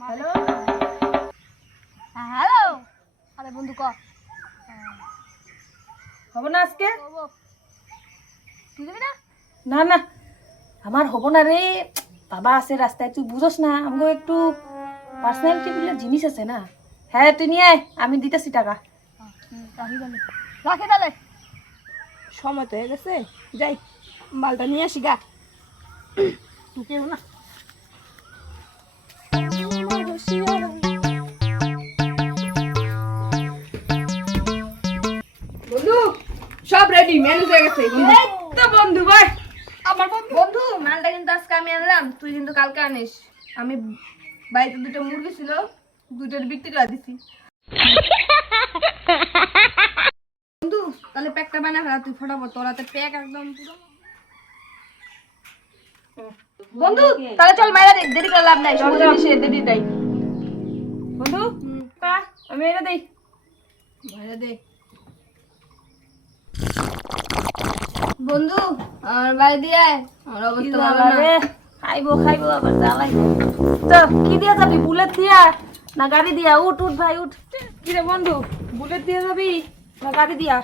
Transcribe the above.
Hello হ্যাঁ hello আরে বন্ধু ক? হব না আজকে? তুই যাবি না? না না। আমার হব না রে। বাবা আছে রাস্তায় তুই বুঝোস না। আমাকে একটু পার্সোনালিটি বলে জিনিস আছে না। হ্যাঁ তুই নিয়ে আয়। আমি দিতেছি টাকা। রাখি তাহলে রাখি তাহলে। সময় তো হয়ে গেছে। যাই মালটা নিয়ে আসি গা। কেউ না। রেডি ম্যানেজ হয়ে গেছে বন্ধু। তো বন্ধু ভাই আমার বন্ধু। মালটা কিন্তু আজকে আমি আনলাম তুই কিন্তু কালকে আনিস। আমি বাড়িতে দুটো মুরগি ছিল দুটোর বিক্রি করে দিছি। বন্ধু তাহলে প্যাকটা বানা ফেলা তুই ফটাফট তোর হাতে প্যাক একদম পুরো। বন্ধু তাহলে চল মাইরা দেরি করে লাভ নাই চল, সময় দেরি নাই বন্ধু আমি এটা দেই। মাইরা দে বন্ধু আমার বাড়ি দিয়ে আয়। আমার অবস্থা ভালো না। খাইবো খাইবো আবার জ্বালাই। তো কি দিয়া যাবি? বুলেট দিয়া না গাড়ি দিয়া উঠ উঠ ভাই উঠ। কি রে বন্ধু বুলেট দিয়া যাবি? না গাড়ি দিয়া